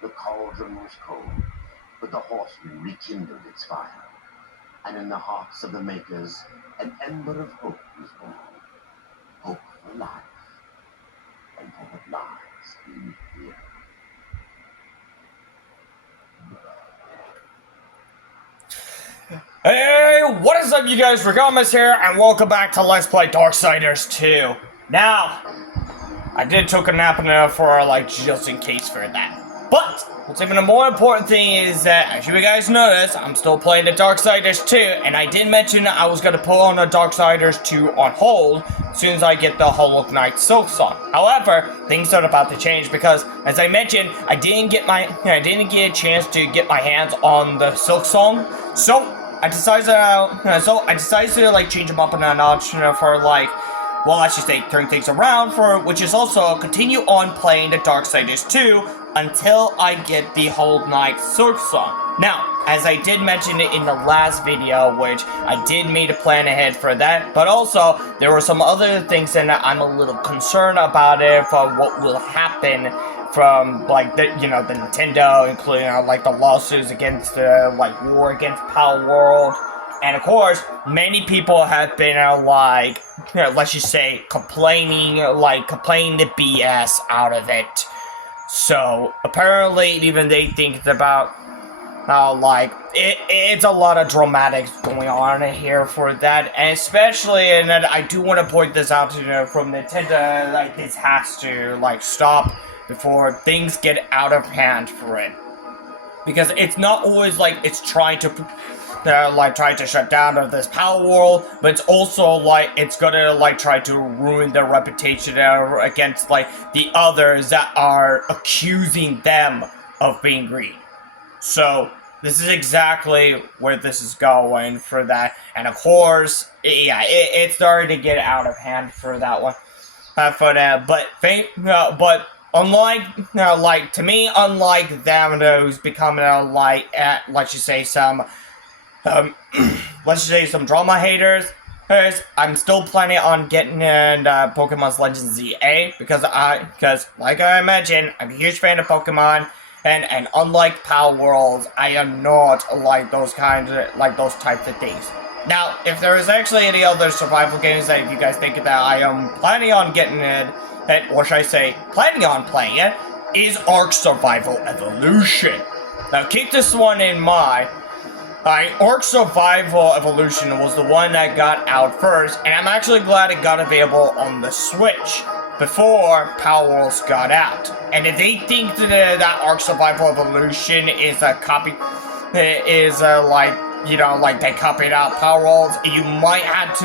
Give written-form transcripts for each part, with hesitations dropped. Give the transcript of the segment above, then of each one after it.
The cauldron was cold, but the horsemen rekindled its fire. And in the hearts of the makers, an ember of hope was born. Hope for life, and for what lies in here. Hey, what is up, you guys? Regamas here, and welcome back to Let's Play Darksiders 2. Now, I did took a nap in there for, just in case for that. But, what's even a more important thing is that, as you guys notice, I'm still playing the Darksiders 2, and I did mention I was going to put on the Darksiders 2 on hold as soon as I get the Hollow Knight Silk Song. However, things are about to change because, as I mentioned, I didn't get a chance to get my hands on the Silk Song, so I decided to change them up a notch for well, I should say turn things around for, which is also continue on playing the Darksiders 2 until I get the Hollow Knight Silk Song. Now, as I did mention it in the last video, which I did make a plan ahead for that, but also there were some other things that I'm a little concerned about it for what will happen from the Nintendo, including the lawsuits against the war against Power World. And of course, many people have been let's just say complaining the BS out of it. So apparently even they think about it's a lot of dramatics going on here for that, and especially, and I do want to point this out from Nintendo, this has to stop before things get out of hand for it, because it's not always it's trying to trying to shut down of this Power World, but it's also it's gonna try to ruin their reputation against the others that are accusing them of being greedy. So this is exactly where this is going for that, and of course, yeah, it's starting to get out of hand for that one, for that. But unlike to me, unlike them, who's becoming let's just say some some drama haters. I'm still planning on getting in Pokemon Legends ZA because like I mentioned, I'm a huge fan of Pokemon, and unlike Power Worlds, I am not those types of things. Now, if there is actually any other survival games that if you guys think that I am planning on getting in, or should I say, planning on playing it, is Ark Survival Evolution. Now, keep this one in mind. Ark Survival Evolution was the one that got out first, and I'm actually glad it got available on the Switch before Power Worlds got out. And if they think that Ark Survival Evolution is a copy, they copied out Power Worlds, you might have to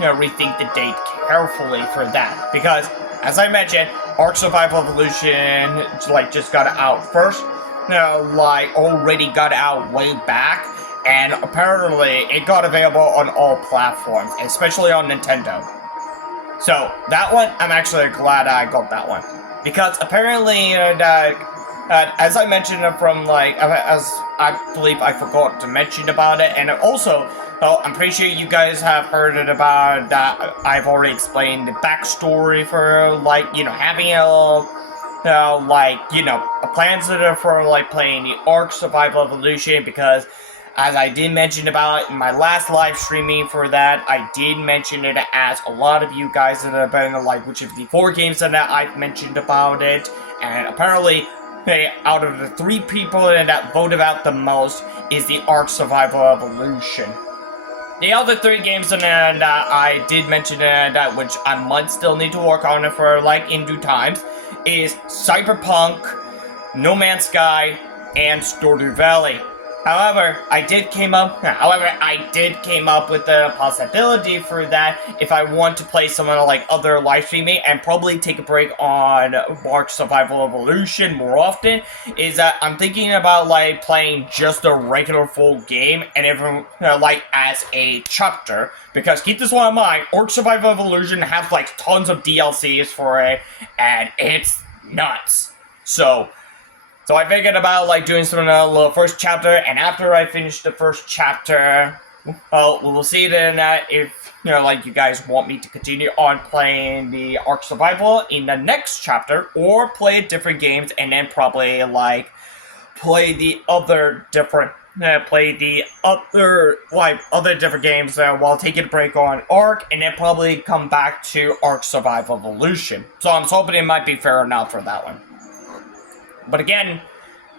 rethink the date carefully for that, because as I mentioned, Ark Survival Evolution just got out first. Already got out way back, and apparently it got available on all platforms, especially on Nintendo. So that one, I'm actually glad I got that one, because apparently, as I mentioned from as I believe I forgot to mention about it, and also, I'm pretty sure you guys have heard it about that. I've already explained the backstory for having plans for playing the Ark Survival Evolution, because as I did mention about it in my last live streaming for that, I did mention it as a lot of you guys that have been which of the 4 games that I've mentioned about it, and apparently out of the 3 people that voted out the most is the Ark Survival Evolution. The other 3 games that I did mention that which I might still need to work on it for in due times is Cyberpunk, No Man's Sky, and Stardew Valley. However, I did came up with the possibility for that if I want to play some other live streaming and probably take a break on Ark Survival Evolution more often, is that I'm thinking about playing just a regular full game and everyone as a chapter, because keep this one in mind, Ark Survival Evolution has tons of DLCs for it, and it's nuts. So I figured about doing some little first chapter, and after I finish the first chapter, well, we'll see then if, like you guys want me to continue on playing the Ark Survival in the next chapter, or play different games and then probably, like, play the other different different games while taking a break on Ark, and then probably come back to Ark Survival Evolution. So I'm hoping it might be fair enough for that one. But again,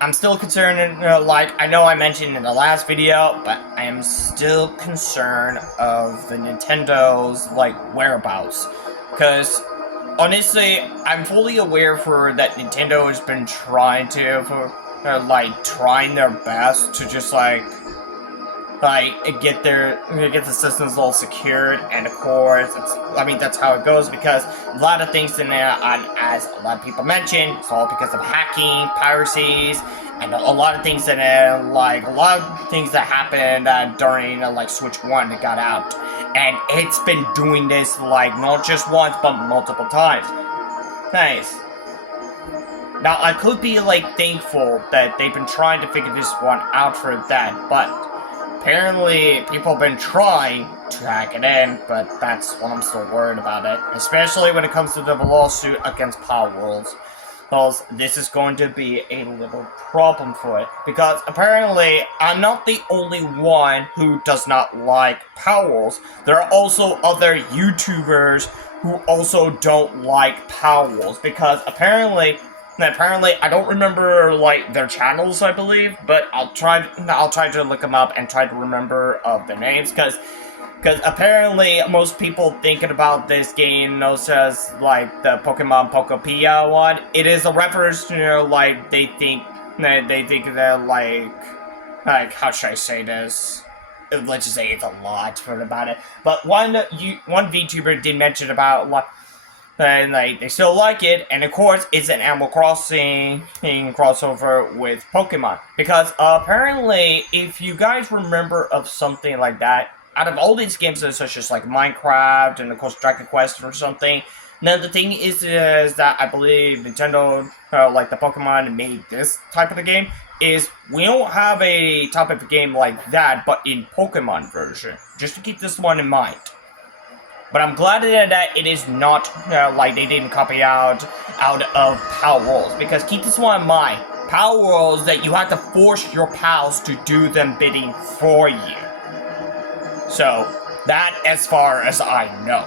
I'm still concerned, like I know I mentioned in the last video, but I am still concerned of the Nintendo's, like, whereabouts. Because, honestly, I'm fully aware that Nintendo has been trying trying their best to just, get the systems all secured, and of course, that's how it goes, because a lot of things in there, as a lot of people mentioned, it's all because of hacking, piracies, and a lot of things in there, a lot of things that happened during, Switch 1 that got out, and it's been doing this, not just once, but multiple times. Nice. Now, I could be, thankful that they've been trying to figure this one out for that, but apparently, people have been trying to hack it in, but that's what I'm still worried about it. Especially when it comes to the lawsuit against Power Worlds. Because this is going to be a little problem for it. Because apparently, I'm not the only one who does not like Power Worlds. There are also other YouTubers who also don't like Power Worlds. Because apparently, I don't remember, their channels, I believe, but I'll try to look them up and try to remember their names, because apparently most people thinking about this game knows as, the Pokemon Pokopia one. It is a reference to, they think that, how should I say this? Let's just say it's a lot about it. But one VTuber did mention about, and they still like it, and of course it's an Animal Crossing crossover with Pokemon, because apparently, if you guys remember of something like that, out of all these games such as Minecraft and of course Dragon Quest or something, now the thing is that I believe Nintendo, the Pokemon made this type of a game, is we don't have a type of a game like that, but in Pokemon version, just to keep this one in mind. But I'm glad that it is not, they didn't copy out of Power Worlds. Because keep this one in mind. Power Worlds, that you have to force your pals to do them bidding for you. So, that as far as I know.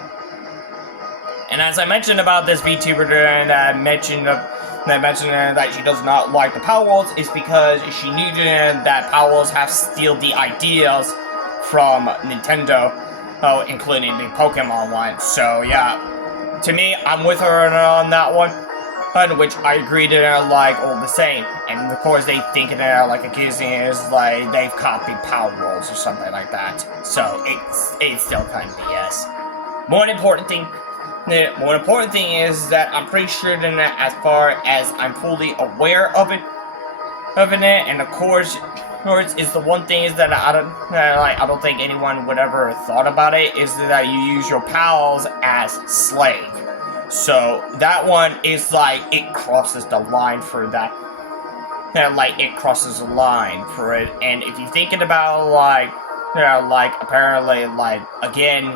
And as I mentioned about this VTuber that mentioned that she does not like the Power Worlds, is because she knew that Power Worlds have steal the ideas from Nintendo. Oh, including the Pokemon one. So, yeah. To me, I'm with her on that one. Which I agree to all the same. And of course, they think they're, accusing it as, they've copied Power Worlds or something like that. So, it's still kind of BS. More important thing is that I'm pretty sure that as far as I'm fully aware of it, and of course, is the one thing is that I don't think anyone would ever have thought about it, is that you use your pals as slave. So that one is it crosses the line for that. It crosses the line for it. And if you're thinking about apparently again,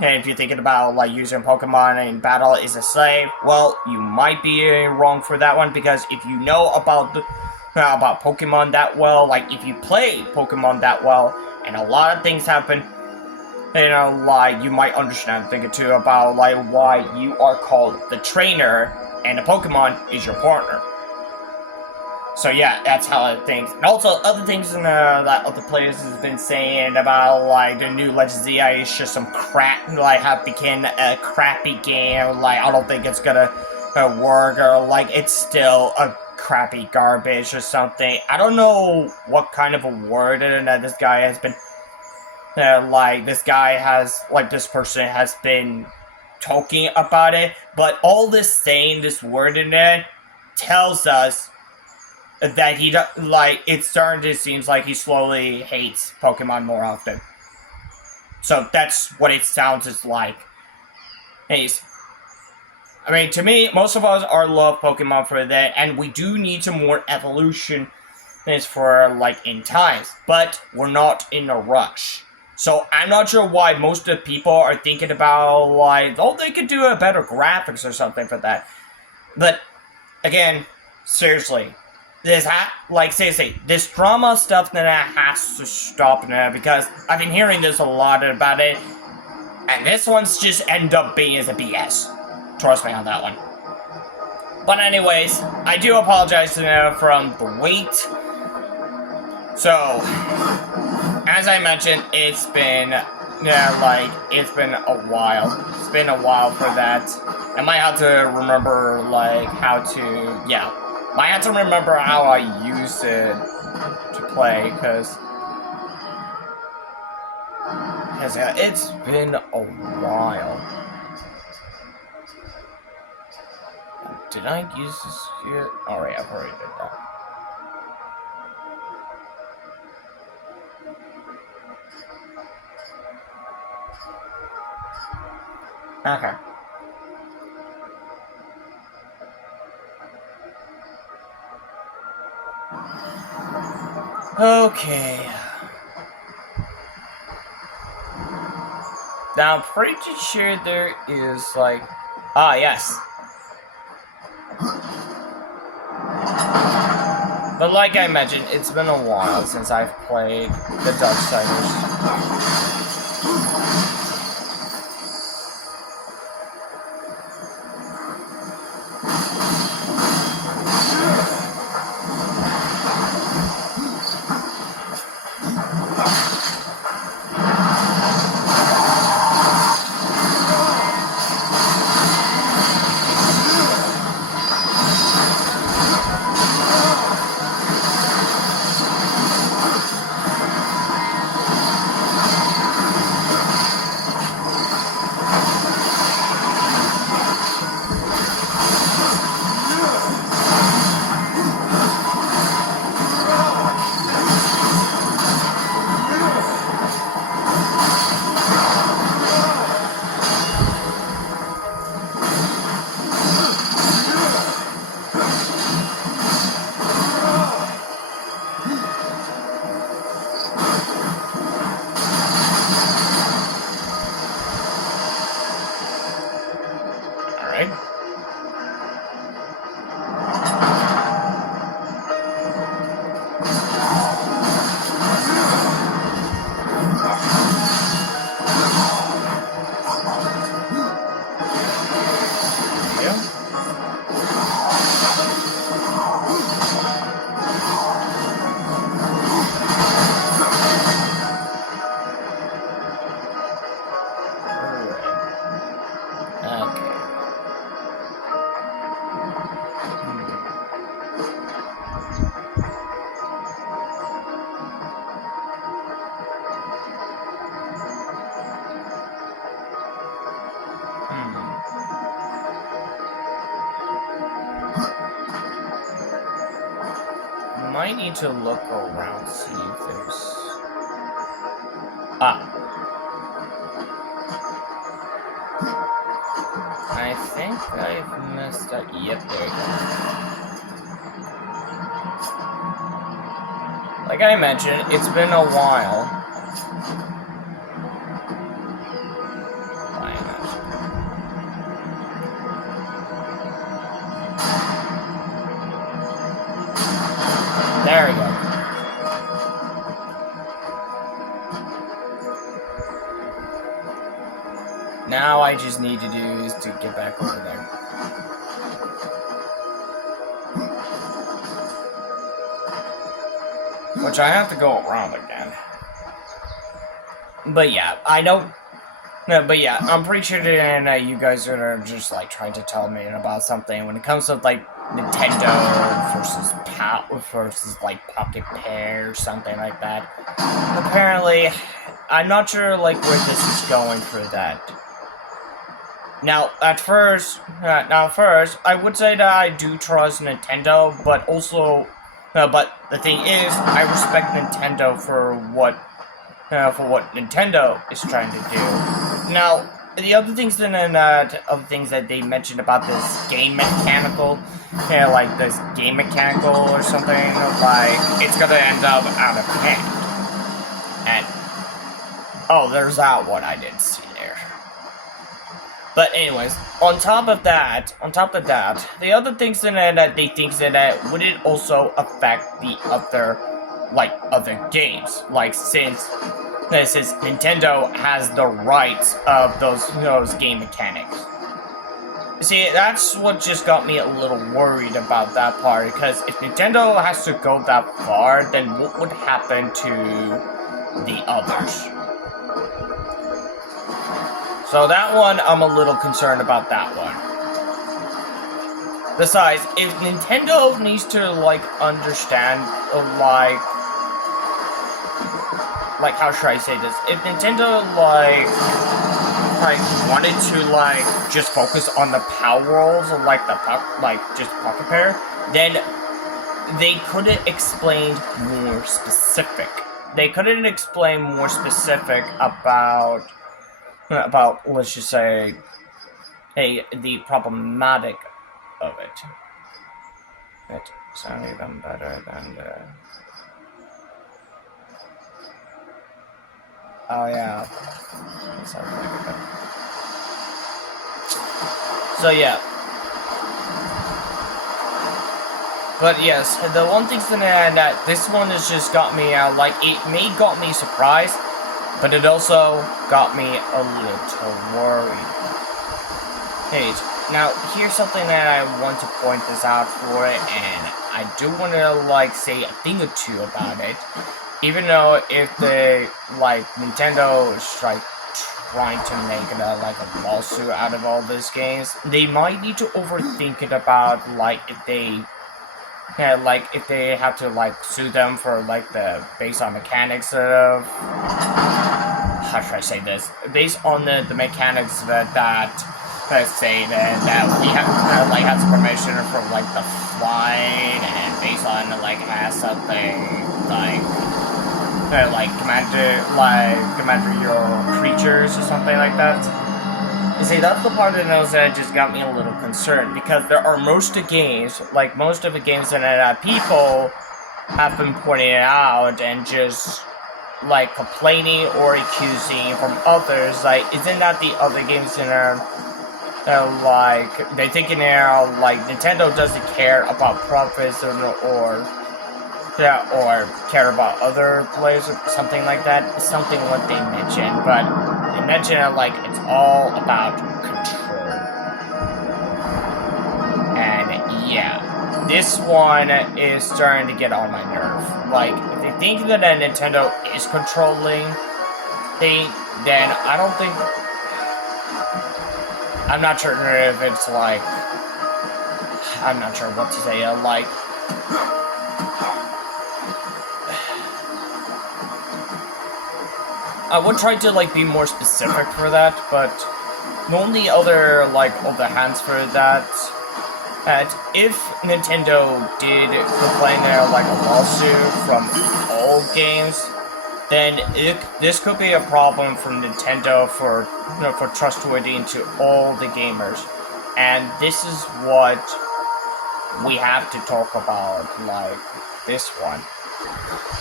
and if you're thinking about using Pokemon in battle is a slave, well, you might be wrong for that one, because if you know about Pokemon that well, if you play Pokemon that well, and a lot of things happen, you might understand thinking too about why you are called the trainer and the Pokemon is your partner. So yeah, that's how I think. And also other things that other players has been saying about the new Legends ZI is just some crap, have become a crappy game. I don't think it's gonna work, or it's still a crappy garbage or something. I don't know what kind of a word that this guy has been this person has been talking about it, but all this word in it tells us that it's starting to seems like he slowly hates Pokemon more often. So that's what it sounds like. To me, most of us are love Pokemon for that, and we do need some more evolution for in times, but we're not in a rush. So I'm not sure why most of the people are thinking about, like, oh, they could do a better graphics or something for that. But, again, seriously, seriously, this drama stuff that has to stop now, because I've been hearing this a lot about it, and this one's just end up being as a BS. Trust me on that one. But anyways, I do apologize from the wait. So, as I mentioned, it's been it's been a while. It's been a while for that. I might have to remember how to might have to remember how I used it to play, because it's been a while. Did I use this yet? Alright, I've already did that. Okay. Okay. Now, I'm pretty sure there is, yes. But like I mentioned, it's been a while since I've played the Darksiders. Might need to look around, see if there's... I think I've messed up. Yep, there we go. Like I mentioned, it's been a while. There we go. Now I just need to do is to get back over there. Which I have to go around again. But yeah, I don't... No, but yeah, I'm pretty sure that you guys are just trying to tell me about something when it comes to Nintendo versus Pocket Pair or something like that. Apparently, I'm not sure where this is going for that. Now, first, I would say that I do trust Nintendo, but also, but the thing is, I respect Nintendo for what Nintendo is trying to do. Now, the other things that they mentioned about this game mechanical, this game mechanical or something, it's gonna end up out of hand. And Oh, there's that one I didn't see there. But anyways, on top of that, the other things that they think that would it also affect the other, like, other games, like since Nintendo has the rights of those game mechanics. See, that's what just got me a little worried about that part, because if Nintendo has to go that far, then what would happen to the others? So that one, I'm a little concerned about that one. Besides, if Nintendo needs to, like, understand, like, how should I say this? If Nintendo, like wanted to, like, just focus on the power rolls, or, like, just Pocket Pair, then they couldn't explain more specific. They couldn't explain more specific about, let's just say, the problematic of it. It sounds even better than the... Oh yeah. That sounds like it. So yeah. But yes, the one thing that this one has just got me out, like, it got me surprised, but it also got me a little worried. Hey, now here's something that I want to point this out for it, and I do want to, like, say a thing or two about it. Even though if they, like, Nintendo is, like, trying to make it like a lawsuit out of all these games, they might need to overthink it about, like, if they have to, like, sue them for, like, based on mechanics of, how should I say this? Based on the mechanics that say that we have some permission for, like, the flight, and based on, like, has something like commander your creatures or something like that. You see, that's the part of those that just got me a little concerned, because there are most of the games that people have been pointing out and just, like, complaining or accusing from others, like, isn't that the other games in our, like, they think in there, like, Nintendo doesn't care about profits or care about other players or something like that. Something what they mentioned, but they mentioned it like it's all about control. And yeah, this one is starting to get on my nerve. Like, if they think that Nintendo is controlling thing, then I don't think... I'm not sure if it's like... I'm not sure what to say, like... I would try to, like, be more specific for that, but the only other, like, of the hands for that if Nintendo did complain like a lawsuit from all games, then this could be a problem for Nintendo for trustworthy into all the gamers, and this is what we have to talk about, like this one,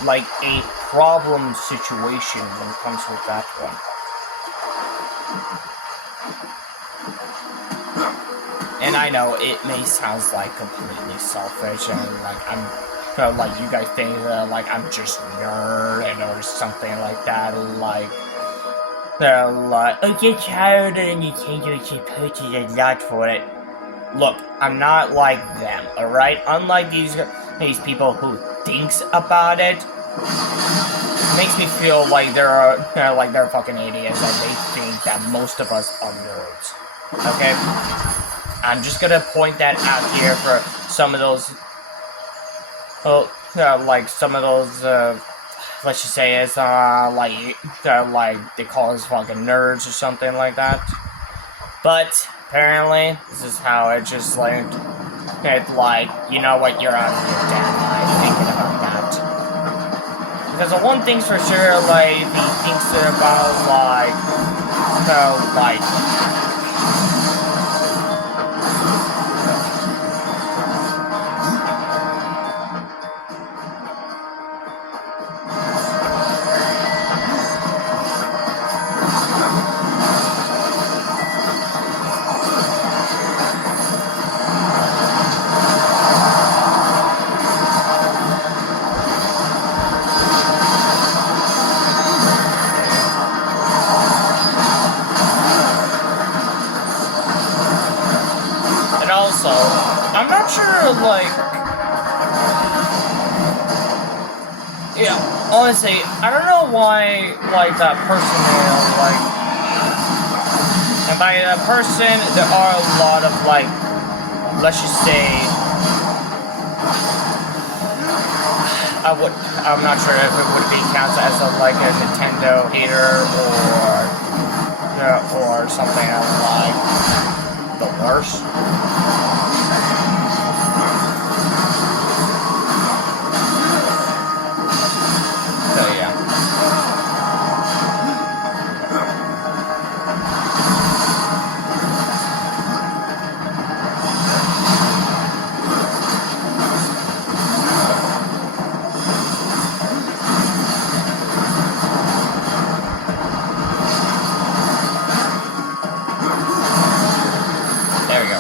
like a problem situation when it comes with that one. And I know it may sound like completely selfish, and like I'm, like you guys think that like I'm just nerd or something like that. Like they're like, oh, get tired and you can't do supposed a lot for it. Look, I'm not like them, all right? Unlike these people who thinks about it, makes me feel like they're fucking idiots and they think that most of us are nerds. Okay. I'm just gonna point that out here for some of those, like some of those, let's just say it's, like they call us fucking nerds or something like that. But apparently, this is how it just like, it's like, you know what, you're out of your damn mind thinking about that. Because the one thing's for sure, like, he thinks about, like, honestly, I don't know why, like, that person, like, and by that person, there are a lot of, like, let's just say, I'm not sure if it would be counted as like a Nintendo hater or something like the worst. So yeah. There we go.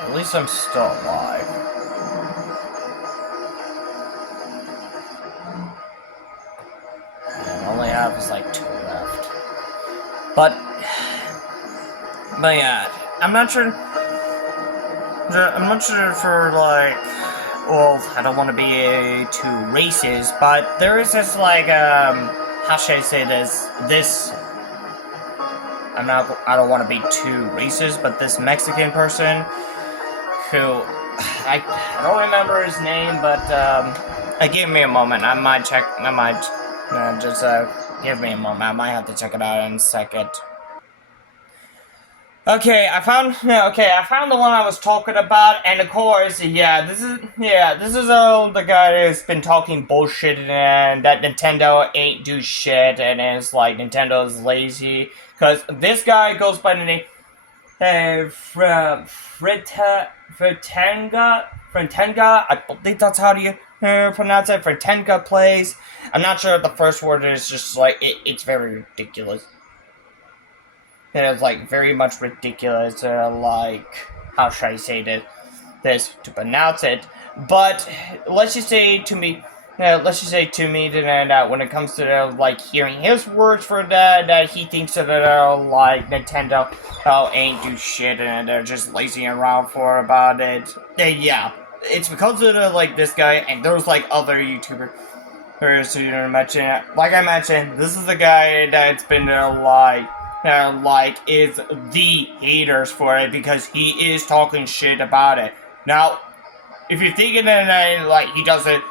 At least I'm still alive. And all I have is like 2 left. But yeah, I'm not sure for like, well, I don't want to be too racist, but there is this like, how should I say this, I don't want to be too racist, but this Mexican person who, I don't remember his name, but, give me a moment, I might just, give me a moment, I might have to check it out in a second. Okay, I found the one I was talking about, and of course, this is the guy that's been talking bullshit and that Nintendo ain't do shit, and it's like Nintendo's lazy, because this guy goes by the name, Frentenga, I believe that's how you pronounce it, Frentenga plays. I'm not sure if the first word is just like, it's very ridiculous. It's like very much ridiculous, like, how should I say this to pronounce it, but let's just say to me that when it comes to like hearing his words for that he thinks that like Nintendo ain't do shit and they're just lazy around for about it. Yeah, it's because of like this guy, and there's like other YouTubers who mention. Like I mentioned, this is the guy that's been is the haters for it because he is talking shit about it. Now, if you're thinking that he doesn't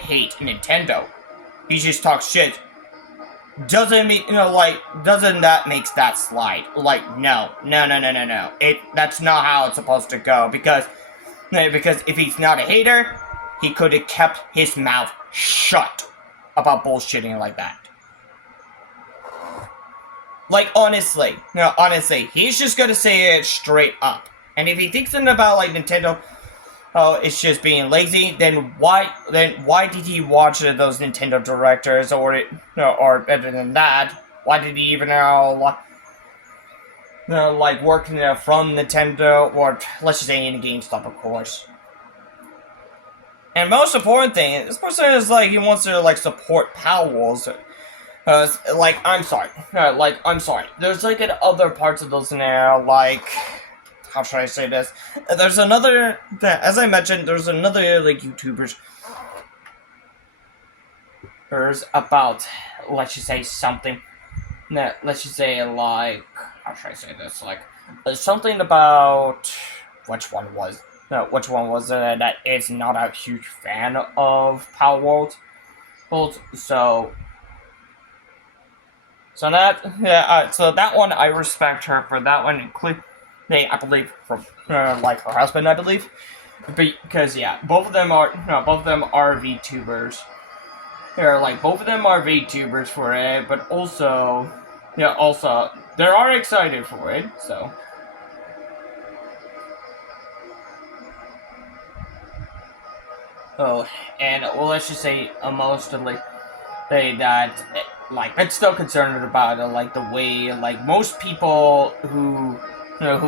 hate Nintendo, he just talks shit. Doesn't mean doesn't that makes that slide? Like no. That's not how it's supposed to go because if he's not a hater, he could have kept his mouth shut about bullshitting like that. Like, honestly, he's just gonna say it straight up. And if he thinks something about, like, Nintendo, it's just being lazy, then why did he watch those Nintendo directors, or better than that, why did he even, work from Nintendo, or let's just say in GameStop, of course. And most important thing, this person is, like, he wants to, like, support Power Wars. I'm sorry. There's, like, in other parts of those now, like, how should I say this? There's another, as I mentioned, there's another, like, YouTubers. There's about, let's just say something, let's just say, like, how should I say this? Like, there's something about, which one was that is not a huge fan of Power World. So that one, I respect her for that one. I believe from like her husband, I believe, because both of them are VTubers. Both of them are VTubers for it, but also they are excited for it. So. Oh, and well, let's just say mostly that. I'm still concerned about like the way most people who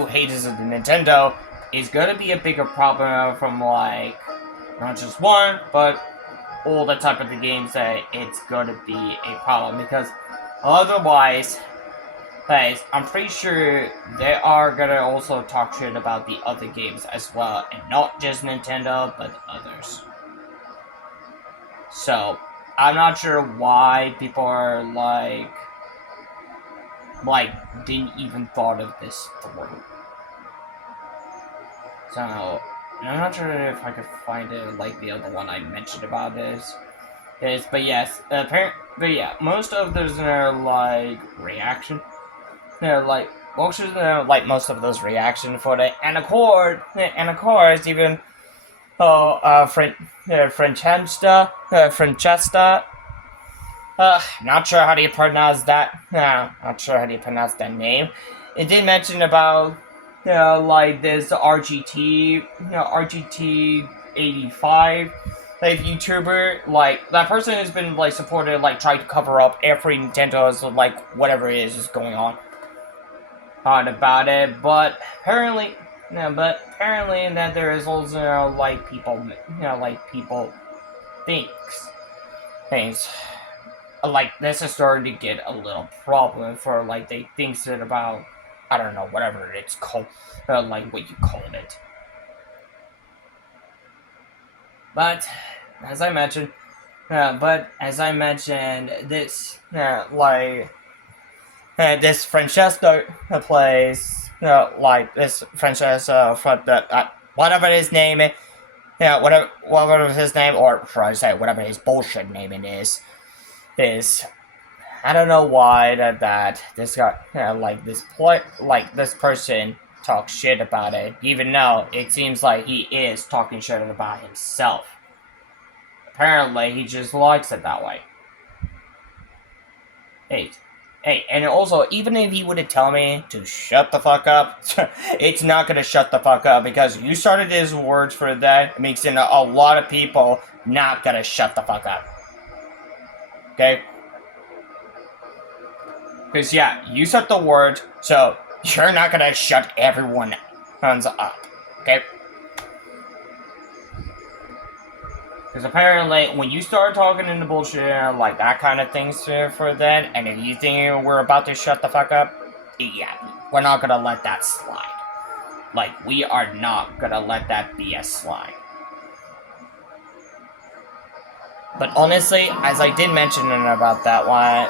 hate the Nintendo is gonna be a bigger problem from not just one, but all the type of the games that it's gonna be a problem, because otherwise, guys, I'm pretty sure they are gonna also talk shit about the other games as well, and not just Nintendo, but others. So, I'm not sure why people are didn't even thought of this through. So, I'm not sure if I could find it, like the other one I mentioned about this. But yes, but yeah, most of those are like reaction. They're like most of those reaction for it, and of course, even Francesca, not sure how do you pronounce that. Not sure how do you pronounce that name. It did mention about like this RGT 85 like YouTuber, like that person has been like supported, like trying to cover up every Nintendo's like whatever it is going on about it, but apparently that there is also like people things like this is starting to get a little problem for like they thinks it about I don't know whatever it's called like what you called it. But as I mentioned, this this Francesco plays like this Francesco from the whatever his name is, whatever his name, or should I say whatever his bullshit name it is I don't know why that this guy like this person talks shit about it, even though it seems like he is talking shit about himself. Apparently, he just likes it that way. Hey, and also, even if he would have tell me to shut the fuck up, it's not gonna shut the fuck up, because you started his words for that. It makes it a lot of people not gonna shut the fuck up. Okay? Because, yeah, you said the word, so you're not gonna shut everyone up. Okay? Because apparently, when you start talking into bullshit, like that kind of things for that, and if you think we're about to shut the fuck up, yeah, we're not gonna let that slide. Like, we are not gonna let that BS slide. But honestly, as I did mention about that one,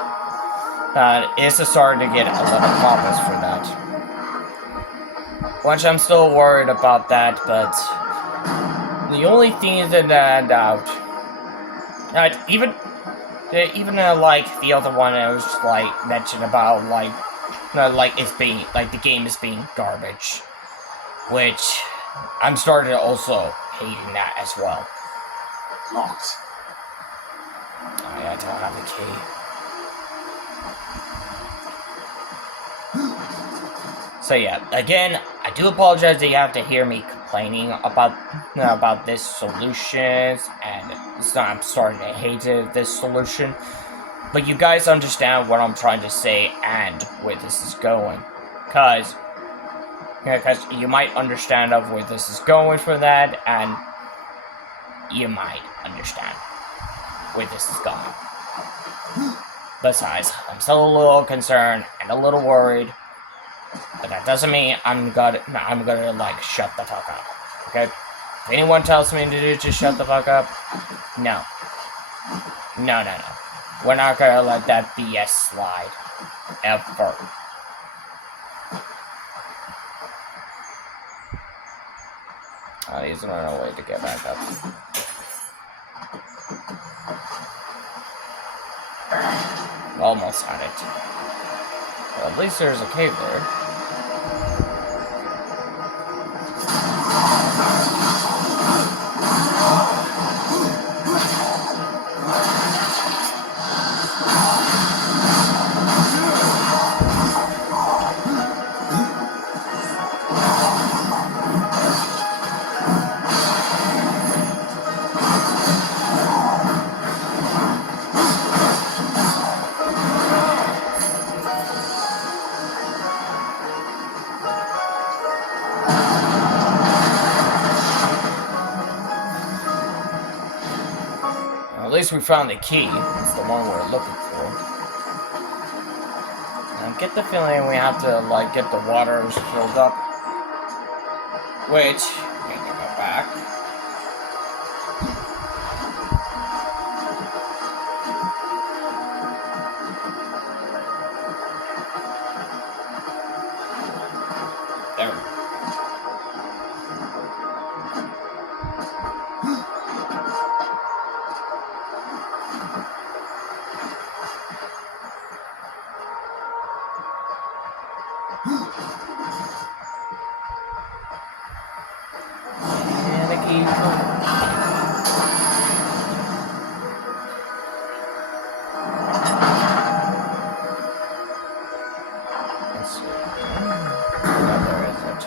it's starting to get a lot of problems for that. Which I'm still worried about that, but the only thing is that even like the other one I was like mentioned about like it's being like the game is being garbage, which I'm starting to also hating that as well. Locked. Oh, yeah, I don't have the key. So yeah, again, I do apologize that you have to hear me complaining about this solutions, and I'm starting to hate this solution. But you guys understand what I'm trying to say and where this is going, because you might understand of where this is going for that, and you might understand where this is going. Besides, I'm still a little concerned and a little worried. But that doesn't mean I'm gonna like shut the fuck up. Okay? If anyone tells me to just shut the fuck up, no. We're not gonna let that BS slide. Ever. Oh, he's on a way to get back up. Almost had it. Well, at least there's a cave there. At least we found the key. It's the one we're looking for. I get the feeling we have to, like, get the waters filled up. Which, we have to go back. There we go. Let's see. No, there isn't.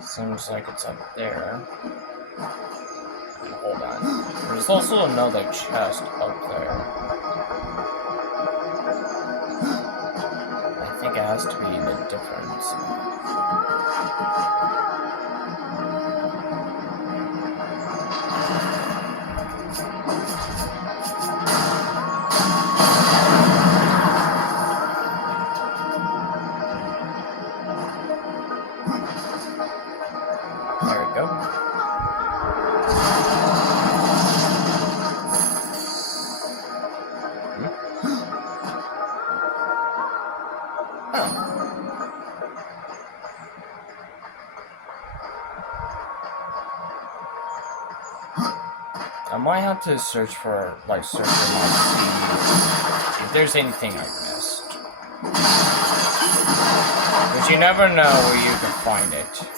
Seems like it's up there. Hold on. There's also another chest up there. I think it has to be the difference. I might have to search for, like, see if there's anything I missed. But you never know where you can find it.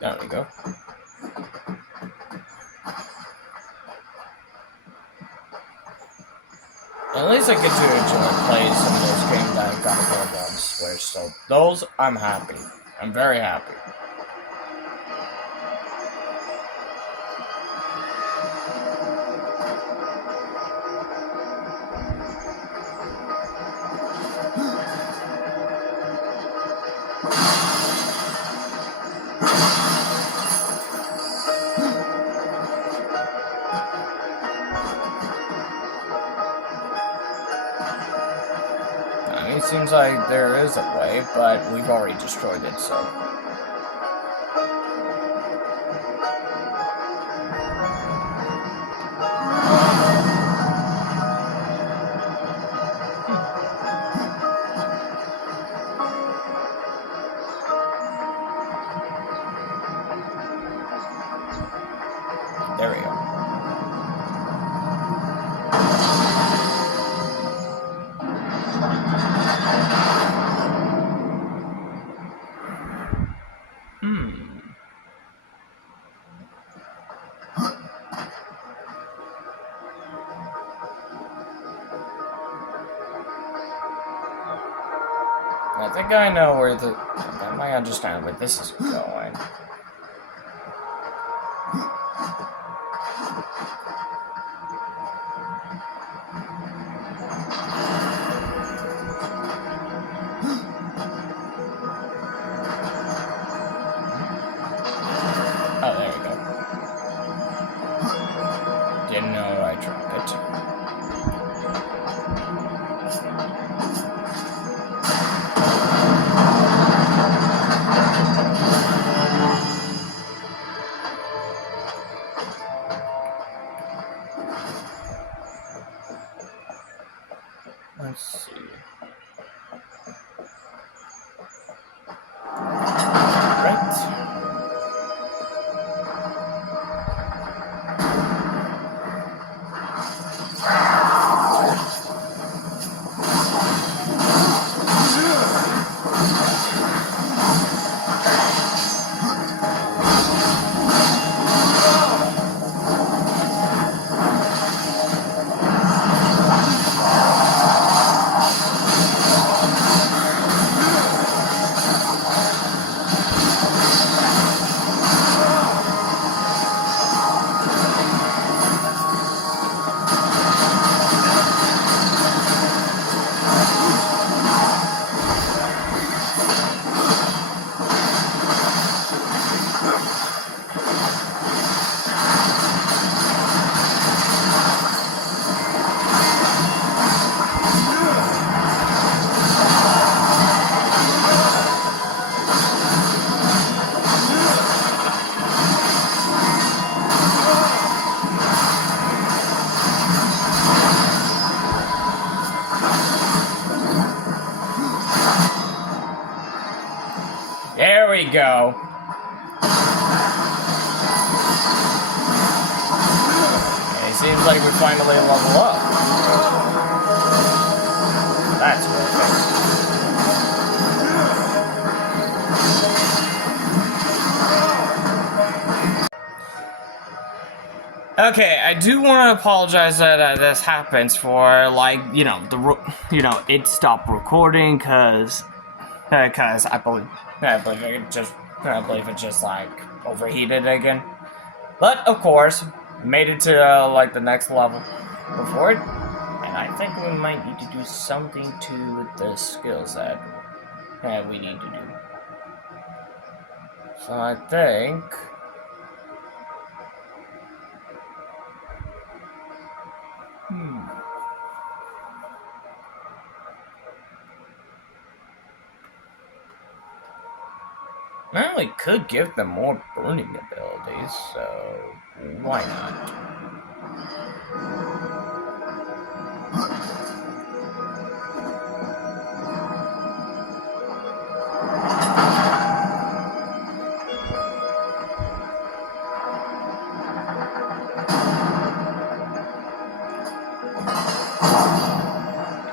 There we go. At least I get to enjoy playing some of those games that I've got available on Switch, so those, I'm happy. I'm very happy. It seems like there is a way, but we've already destroyed it, so. There we go. I think I know where I might understand where this is going. Oh, there we go. Didn't know I dropped it. Let's see. Right. There we go. It seems like we finally level up. That's perfect. Okay, I do want to apologize that this happens for, like, it stopped recording because I believe it just like overheated again. But of course, made it to like the next level before it, and I think we might need to do something to the skills that we need to do. So I think. Well, we could give them more burning abilities, so why not?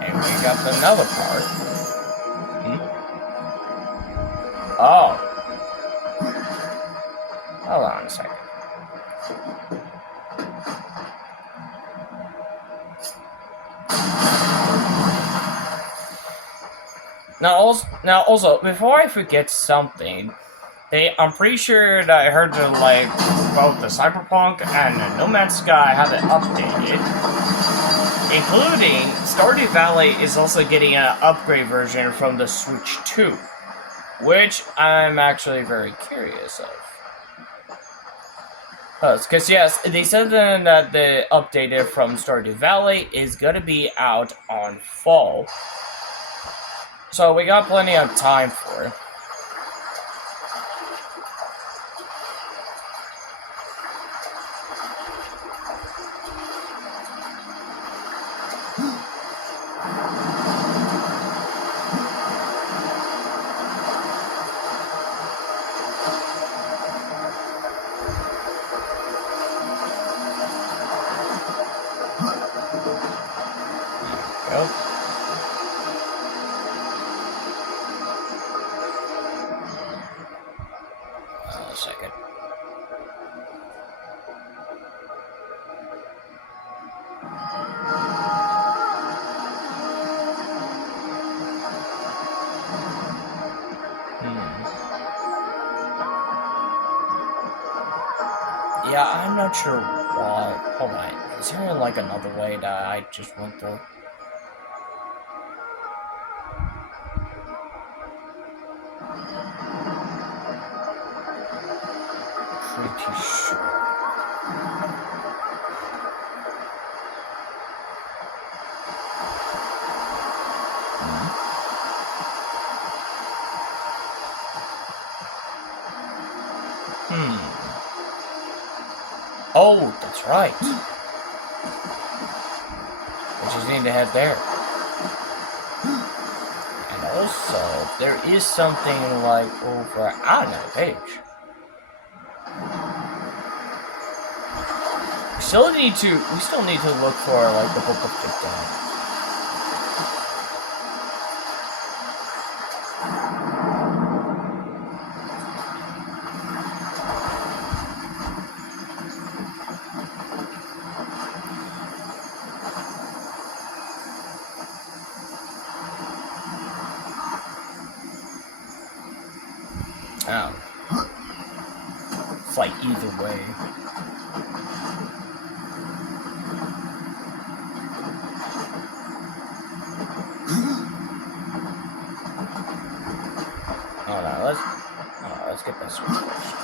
And we got another part. Oh. Hold on a second. Now also, before I forget something, I'm pretty sure that I heard that, like, both the Cyberpunk and the No Man's Sky have it updated, including Stardew Valley is also getting an upgrade version from the Switch 2, which I'm actually very curious of. Because yes, they said then that the updated from Stardew Valley is going to be out on fall. So we got plenty of time for it. Yeah, I'm not sure why. Hold on. Is there like another way that I just went through? Pretty sure. Oh, that's right. We just need to head there. And also, there is something like over on that page. We still need to look for like the Book of the Dead. Oh. It's like either way. Let's get this one first.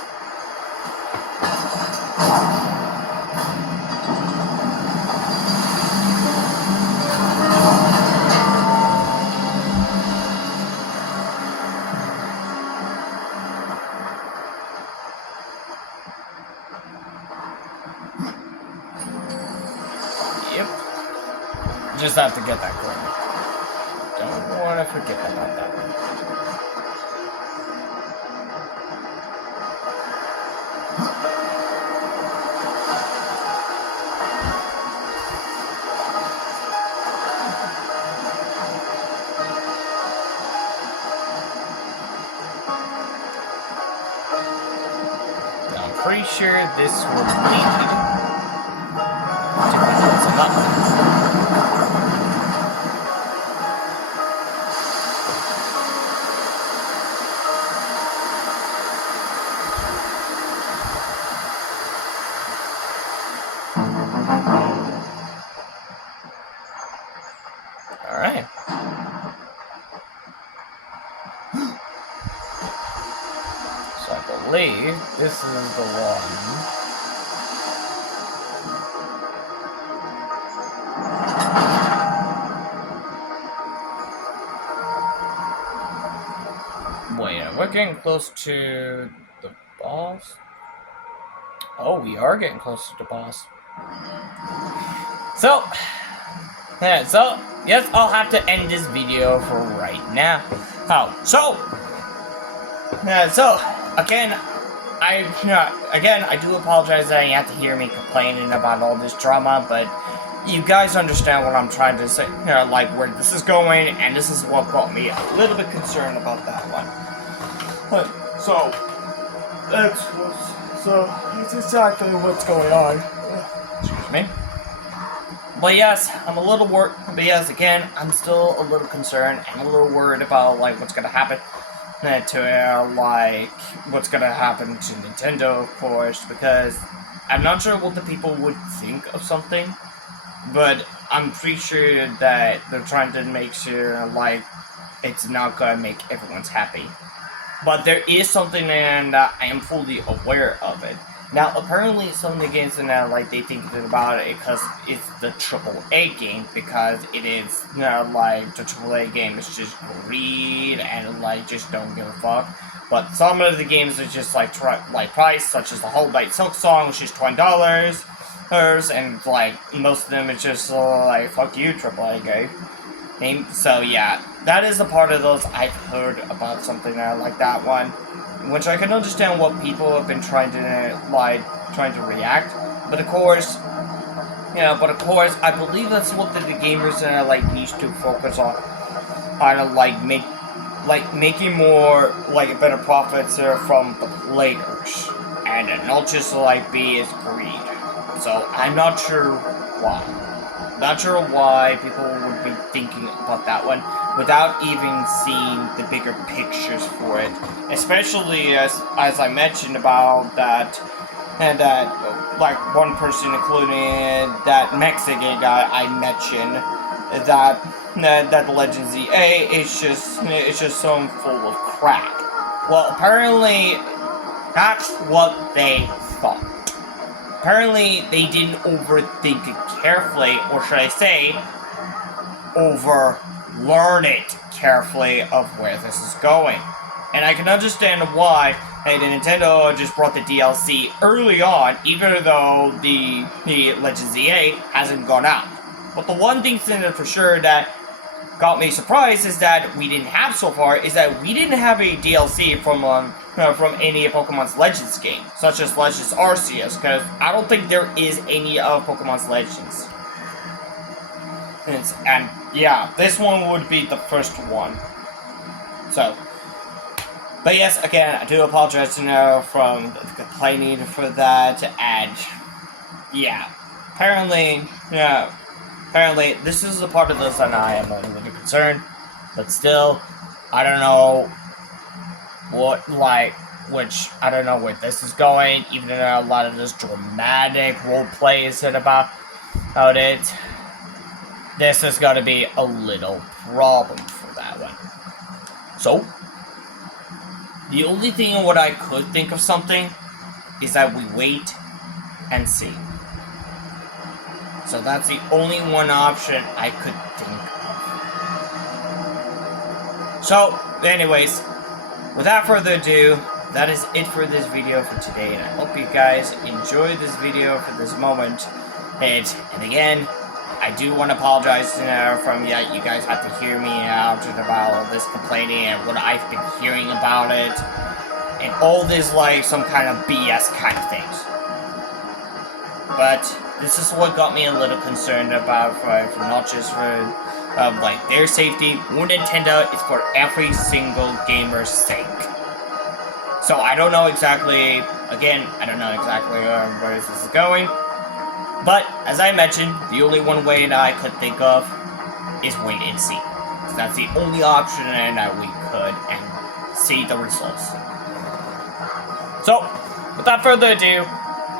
Yep. Just have to get that corner. Don't want to forget about that one. Pretty sure this will lead to Alright. So I believe this is the one. Wait, we're getting close to the boss? Oh, we are getting close to the boss. So, yes, I'll have to end this video for right now. Again, I do apologize that you have to hear me complaining about all this drama, but you guys understand what I'm trying to say, like where this is going, and this is what got me a little bit concerned about that one. That's exactly what's going on. Excuse me. But yes, I'm a little worried. But yes, again, I'm still a little concerned and a little worried about like what's gonna happen to like what's gonna happen to Nintendo, of course, because I'm not sure what the people would think of something, but I'm pretty sure that they're trying to make sure like it's not gonna make everyone's happy. But there is something and I am fully aware of it. Now, apparently, some of the games that like they think about it because it's the AAA game, because it is, like the AAA game is just greed and like just don't give a fuck. But some of the games are just like price, such as the Whole Night Silk Song, which is $20, and like most of them it's just like fuck you, AAA game. So yeah, that is a part of those I've heard about something like that one. Which I can understand what people have been trying to react, but of course, I believe that's what the gamers needs to focus on, making more better profits from the players, and not just be as greed. So I'm not sure why. Not sure why people would be thinking about that one without even seeing the bigger pictures for it. Especially as I mentioned about that, and that like one person, including that Mexican guy I mentioned, that the Legend ZA is just so full of crap. Well, apparently that's what they thought. Apparently they didn't overthink it carefully, or should I say, overlearn it carefully of where this is going. And I can understand why Nintendo just brought the DLC early on, even though the Legend ZA hasn't gone out. But the one thing for sure that got me surprised is that we didn't have so far is that we didn't have a DLC from any of Pokemon's Legends game, such as Legends Arceus, because I don't think there is any of Pokemon's Legends. And yeah, this one would be the first one. So, but yes, again, I do apologize from complaining for that, and yeah, apparently this is a part of this and I am a little concerned, but still, I don't know I don't know where this is going, even though a lot of this dramatic roleplay is said about it. This is gonna be a little problem for that one. So, the only thing what I could think of something is that we wait and see. So that's the only one option I could think of. So, anyways, without further ado, that is it for this video for today, and I hope you guys enjoyed this video for this moment. And again, I do want to apologize from you guys have to hear me out about all this complaining and what I've been hearing about it, and all this like some kind of BS kind of things. But this is what got me a little concerned about for not just for like their safety. More Nintendo is for every single gamer's sake. So I don't know exactly. Again, I don't know exactly where this is going. But as I mentioned, the only one way that I could think of is wait and see. So that's the only option that we could and see the results. So, without further ado,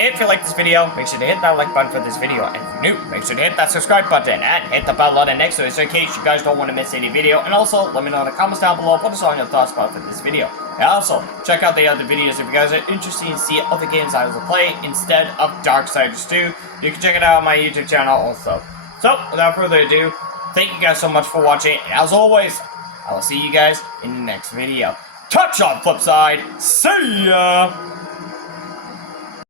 if you like this video, make sure to hit that like button for this video, and if you're new, make sure to hit that subscribe button and hit the bell button next to it, so in case you guys don't want to miss any video. And also, let me know in the comments down below what is all your thoughts about for this video. And also, check out the other videos if you guys are interested in seeing other games I will play instead of Darksiders 2. You can check it out on my YouTube channel also. So, without further ado, thank you guys so much for watching, and as always, I will see you guys in the next video. Touch on flip side. See ya!